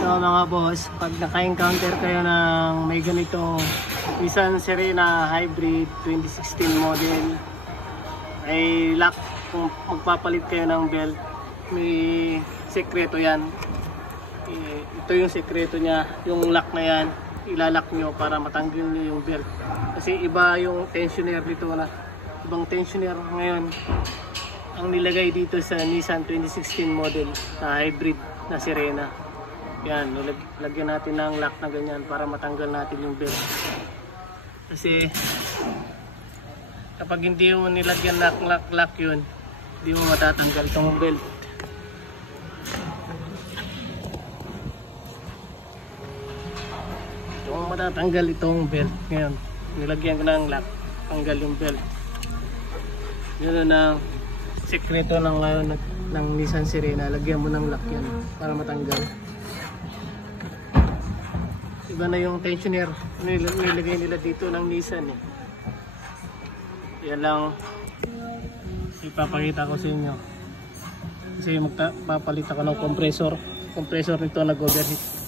So mga boss, pag naka-encounter kayo ng may ganito Nissan Serena Hybrid 2016 model, ay lock, kung magpapalit kayo ng belt, may sekreto yan. Ito yung sekreto niya, yung lock na yan, ilalak nyo para matanggal nyo yung belt. Kasi iba yung tensioner dito na, ibang tensioner ngayon ang nilagay dito sa Nissan 2016 model na hybrid na Serena. Yan, lagyan natin ng lock na ganyan para matanggal natin yung belt. Kasi kapag hindi mo nilagyan lock yun, hindi mo matatanggal tong belt. Kung matatanggal itong belt ngayon, nilagyan ko ng lock, tanggal yung belt. Yun na sekreto ng ngayon ng Nissan Serena, lagyan mo ng lock yan para matanggal. Iba na yung tensioner nilagay nila dito ng Nissan eh. Yan lang ipapakita ko sa inyo. Kasi magpapalit ako ng compressor nito, nag-overheat.